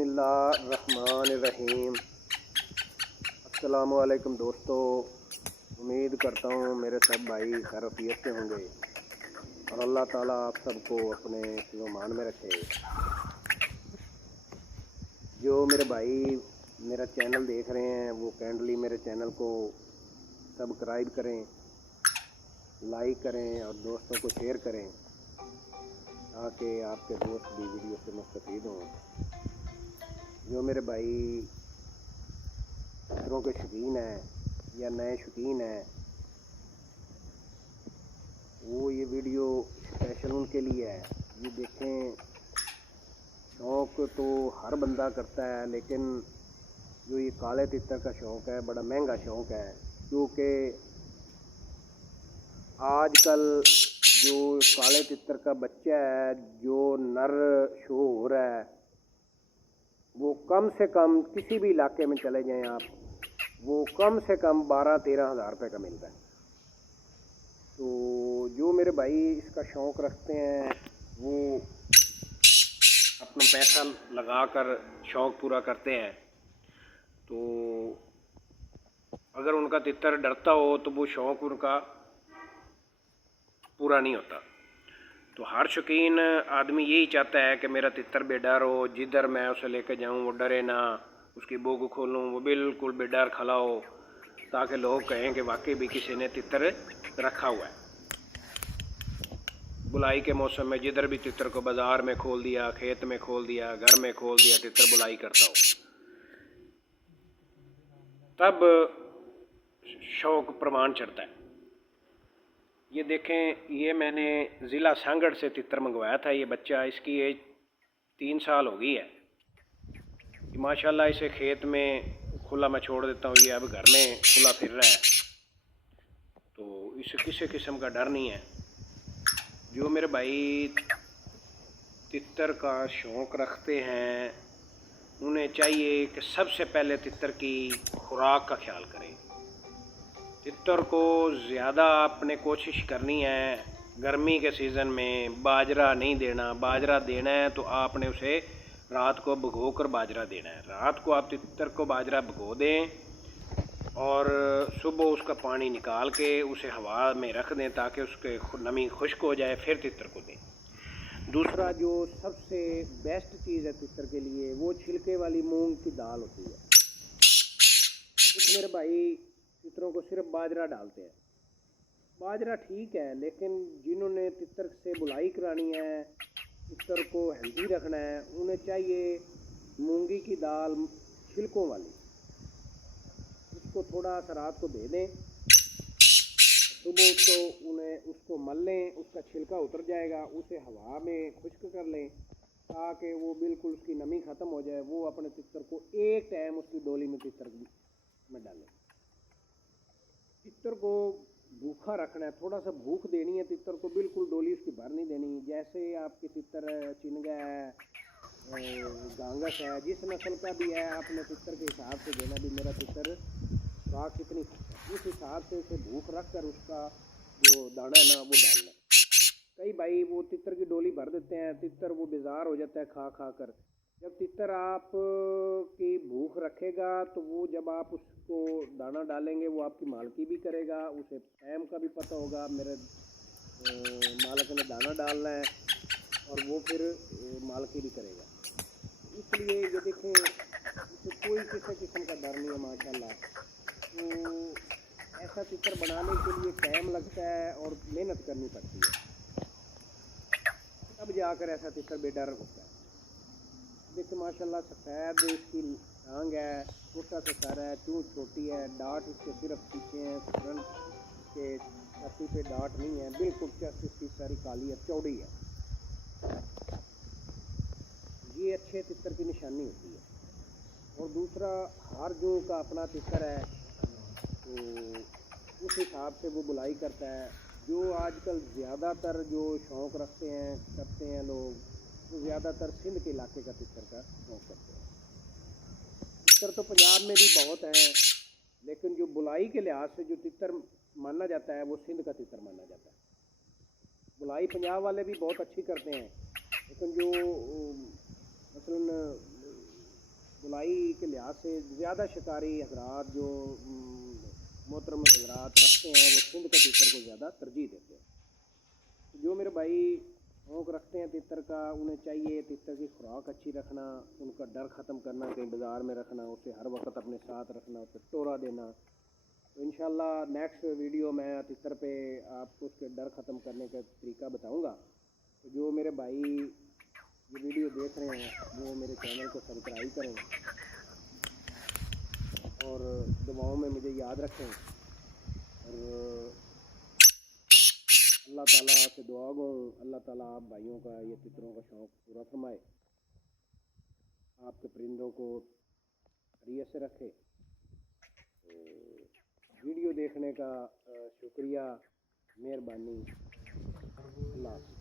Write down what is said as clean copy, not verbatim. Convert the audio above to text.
बिस्मिल्लाहिर्रहमानिर्रहीम। अस्सलामुअलैकुम दोस्तों, उम्मीद करता हूँ मेरे सब भाई खैरियत से होंगे और अल्लाह ताला आप सबको अपने ईमान में रखे। जो मेरे भाई मेरा चैनल देख रहे हैं वो काइंडली मेरे चैनल को सब्सक्राइब करें, लाइक करें और दोस्तों को शेयर करें ताकि आपके दोस्त भी वीडियो से मुस्तफ़ीद हों। जो मेरे भाई चित्रों के शौकीन हैं या नए शौकीन हैं वो ये वीडियो स्पेशल उनके लिए है। ये देखें, शौक़ तो हर बंदा करता है, लेकिन जो ये काले तितर का शौक़ है बड़ा महंगा शौक़ है, क्योंकि आजकल जो काले तितर का बच्चा है, जो नर शो हो रहा है, वो कम से कम किसी भी इलाके में चले जाएं आप, वो कम से कम 12-13 हज़ार रुपये का मिलता है। तो जो मेरे भाई इसका शौक़ रखते हैं वो अपना पैसा लगा कर शौक़ पूरा करते हैं। तो अगर उनका तितर डरता हो तो वो शौक़ उनका पूरा नहीं होता। तो हर शौकीन आदमी यही चाहता है कि मेरा तितर बेडर हो, जिधर मैं उसे लेकर जाऊं वो डरे ना, उसकी बोग खोलूं वो बिल्कुल बेडर खड़ा हो, ताकि लोग कहें कि वाकई भी किसी ने तितर रखा हुआ है। बुलाई के मौसम में जिधर भी तितर को बाज़ार में खोल दिया, खेत में खोल दिया, घर में खोल दिया, तितर बुलाई करता हो, तब शौक़ प्रमाण चढ़ता है। ये देखें, ये मैंने ज़िला सांगड़ से तितर मंगवाया था। ये बच्चा, इसकी एज 3 साल हो गई है। माशाल्लाह इसे खेत में खुला मैं छोड़ देता हूँ, ये अब घर में खुला फिर रहा है, तो इसे किसी किस्म का डर नहीं है। जो मेरे भाई तितर का शौक़ रखते हैं उन्हें चाहिए कि सबसे पहले तितर की खुराक का ख्याल करें। तितर को ज़्यादा आपने कोशिश करनी है, गर्मी के सीज़न में बाजरा नहीं देना। बाजरा देना है तो आपने उसे रात को भिगो कर बाजरा देना है। रात को आप तितर को बाजरा भिगो दें और सुबह उसका पानी निकाल के उसे हवा में रख दें ताकि उसके नमी खुश्क हो जाए, फिर तितर को दें। दूसरा जो सबसे बेस्ट चीज़ है तितर के लिए, वो छिलके वाली मूंग की दाल होती है। कुछ मेरे भाई तितरों को सिर्फ बाजरा डालते हैं। बाजरा ठीक है, लेकिन जिन्होंने तितर से बुलाई करानी है, तितर को हेल्दी रखना है, उन्हें चाहिए मूंगी की दाल छिलकों वाली। उसको थोड़ा सा रात को दे दें, सुबह उसको मल लें, उसका छिलका उतर जाएगा, उसे हवा में खुश्क कर लें ताकि वो बिल्कुल उसकी नमी ख़त्म हो जाए। वो अपने तितर को एक टाइम उसकी डोली में तितर में डालें। तितर को भूखा रखना है, थोड़ा सा भूख देनी है तितर को, बिल्कुल डोली उसकी भर नहीं देनी। जैसे आपकी तितर चिनगा है, गांगस है, जिस नस्ल का भी है, आपने तितर के हिसाब से देना भी मेरा तितर खुराक कितनी खाता है, उस हिसाब से उसे भूख रख कर उसका जो दाना है ना वो डालना। कई भाई वो तितर की डोली भर देते हैं, तितर वो बेजार हो जाता है खा खा कर। जब तितर आप की भूख रखेगा तो वो जब आप उसको दाना डालेंगे वो आपकी मालकी भी करेगा, उसे टाइम का भी पता होगा मेरे मालिक ने दाना डालना है, और वो फिर मालकी भी करेगा। इसलिए ये देखें, इसे कोई किसी किस्म का डर नहीं है माशाल्लाह। तो ऐसा तितर बनाने के लिए टाइम लगता है और मेहनत करनी पड़ती है, तब जाकर ऐसा तितर बेडर होता है। देखिए माशाल्लाह सफ़ेद इसकी टांग है, छोटा सा सर है, चूँच छोटी है, डांट इसके सिर्फ पीछे हैं, फ्रंट के छाती पे डांट नहीं है, बिल्कुल चेस्ट इसकी सारी काली है, चौड़ी है। ये अच्छे तितर की निशानी होती है। और दूसरा, हर जो का अपना तितर है तो उस हिसाब से वो बुलाई करता है। जो आजकल ज़्यादातर जो शौक़ रखते हैं करते हैं लोग, वो ज़्यादातर सिंध के इलाके का तितर का शौक़ करते हैं। तितर तो पंजाब में भी बहुत हैं, लेकिन जो बुलाई के लिहाज से जो तितर माना जाता है वो सिंध का तितर माना जाता है। बुलाई पंजाब वाले भी बहुत अच्छी करते हैं, लेकिन जो मसलन صفائی کے لحاظ سے زیادہ شکاری حضرات جو محترم حضرات رکھتے ہیں وہ سندھ کا تیتر کو زیادہ ترجیح دیتے ہیں۔ جو میرے بھائی شوق رکھتے ہیں تیتر کا، انہیں چاہیے تیتر کی خوراک اچھی رکھنا، ان کا ڈر ختم کرنا، کہیں بازار میں رکھنا، اسے ہر وقت اپنے ساتھ رکھنا، اسے ٹورا دینا۔ تو انشاءاللہ نیکسٹ ویڈیو میں تیتر پہ آپ کو اس کے ڈر ختم کرنے کا طریقہ بتاؤں گا۔ تو جو میرے بھائی یہ ویڈیو دیکھ رہے ہیں وہ میرے چینل کو سبسکرائب کریں اور دعاؤں میں مجھے یاد رکھیں، اور اللہ تعالیٰ سے دعا گو اللہ تعالیٰ آپ بھائیوں کا یہ تیتروں کا شوق پورا فرمائے، آپ کے پرندوں کو خیریت سے رکھے۔ تو ویڈیو دیکھنے کا شکریہ، مہربانی، اللہ حافظ۔